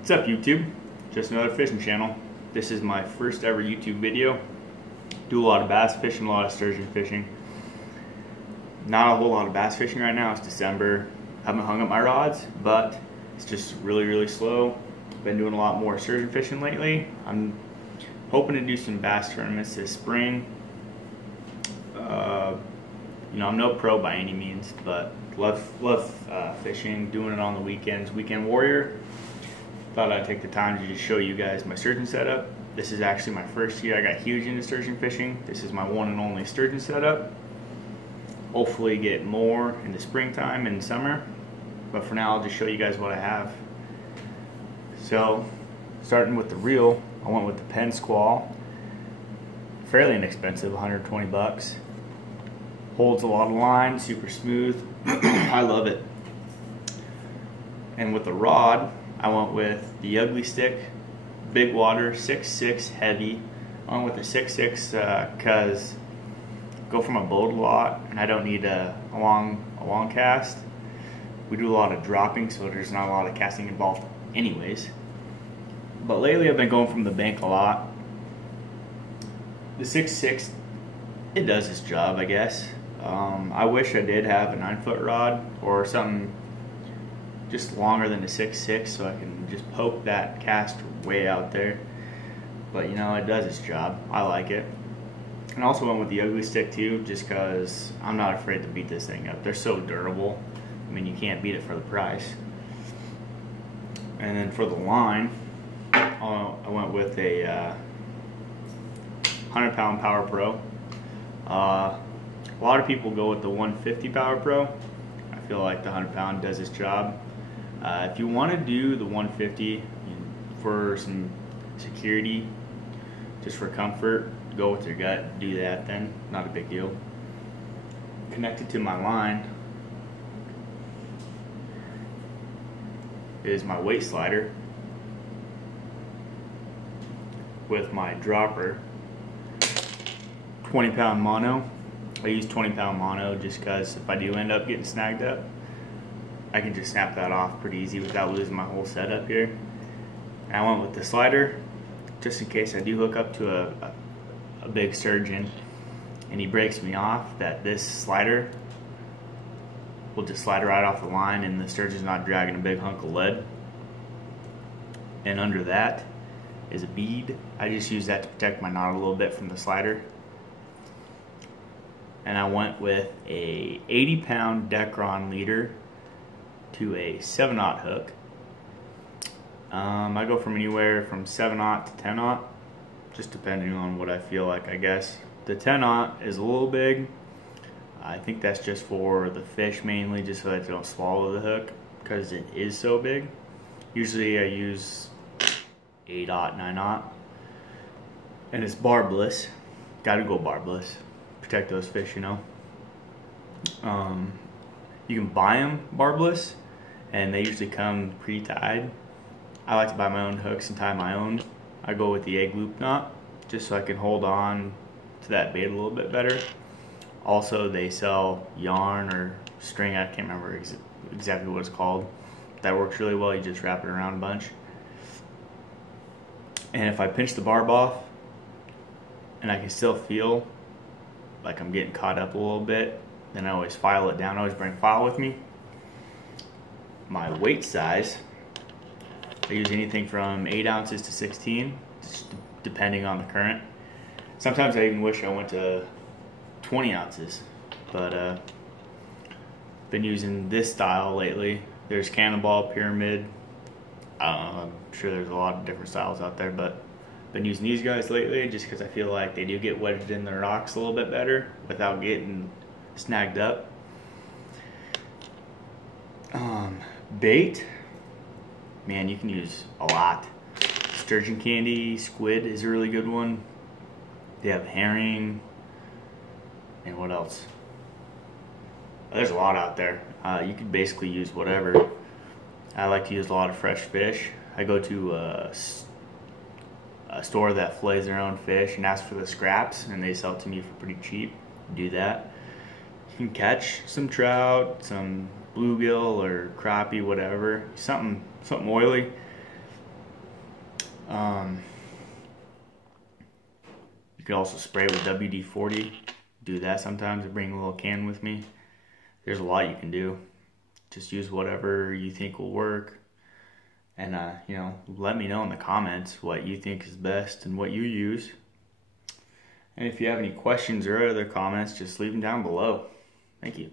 What's up, YouTube? Just another fishing channel. This is my first ever YouTube video. Do a lot of bass fishing, a lot of sturgeon fishing. Not a whole lot of bass fishing right now. It's December. I haven't hung up my rods, but it's just really slow. Been doing a lot more sturgeon fishing lately. I'm hoping to do some bass tournaments this spring. I'm no pro by any means, but love fishing, doing it on the weekends. Weekend warrior. Thought I'd take the time to just show you guys my sturgeon setup. This is actually my first year I got huge into sturgeon fishing. This is my one and only sturgeon setup. Hopefully get more in the springtime and summer, but for now I'll just show you guys what I have. So starting with the reel, I went with the Penn Squall. Fairly inexpensive, 120 bucks. Holds a lot of line, super smooth. I love it. And with the rod, I went with the Ugly Stick, big water, 6'6", heavy. I went with the 6'6", because I go from a boat a lot, and I don't need a long cast. We do a lot of dropping, so there's not a lot of casting involved anyways. But lately I've been going from the bank a lot. The 6'6", it does its job, I guess. I wish I did have a 9-foot rod or something just longer than a 6'6", so I can just poke that cast way out there. But you know, it does its job. I like it. And I also went with the Ugly Stick too, just because I'm not afraid to beat this thing up. They're so durable. I mean, you can't beat it for the price. And then for the line, I went with a 100-pound Power Pro. A lot of people go with the 150 Power Pro. I feel like the 100-pound does its job. If you want to do the 150 for some security, just for comfort, go with your gut, do that then, not a big deal. Connected to my line is my weight slider with my dropper, 20-pound mono. I use 20-pound mono just because if I do end up getting snagged up, I can just snap that off pretty easy without losing my whole setup here. And I went with the slider just in case I do hook up to a big sturgeon and he breaks me off, that this slider will just slide right off the line and the sturgeon's not dragging a big hunk of lead. And under that is a bead. I just use that to protect my knot a little bit from the slider. And I went with a 80-pound Decron leader to a 7/0 hook. I go from anywhere from 7/0 to 10/0, just depending on what I feel like, I guess. The 10/0 is a little big. I think that's just for the fish mainly, just so that they don't swallow the hook, because it is so big. Usually I use 8/0, 9/0, and it's barbless. Gotta go barbless. Protect those fish, you know. You can buy them barbless, and they usually come pre-tied. I like to buy my own hooks and tie my own. I go with the egg loop knot, just so I can hold on to that bait a little bit better. Also, they sell yarn or string, I can't remember exactly what it's called. That works really well, you just wrap it around a bunch. And if I pinch the barb off, and I can still feel like I'm getting caught up a little bit, then I always file it down. I always bring file with me. My weight size, I use anything from 8 ounces to 16, just depending on the current. Sometimes I even wish I went to 20 ounces, but been using this style lately. There's Cannonball, Pyramid. I'm sure there's a lot of different styles out there, but been using these guys lately just because I feel like they do get wedged in the rocks a little bit better without getting snagged up. Bait, man, you can use a lot. Sturgeon candy, squid is a really good one. They have herring, and what else? There's a lot out there. You can basically use whatever. I like to use a lot of fresh fish. I go to a store that fillets their own fish and ask for the scraps, and they sell it to me for pretty cheap. Do that. You can catch some trout, some bluegill or crappie, whatever, something oily. You could also spray with WD-40. Do that sometimes. I bring a little can with me. There's a lot you can do. Just use whatever you think will work. And, let me know in the comments what you think is best and what you use. And if you have any questions or other comments, just leave them down below. Thank you.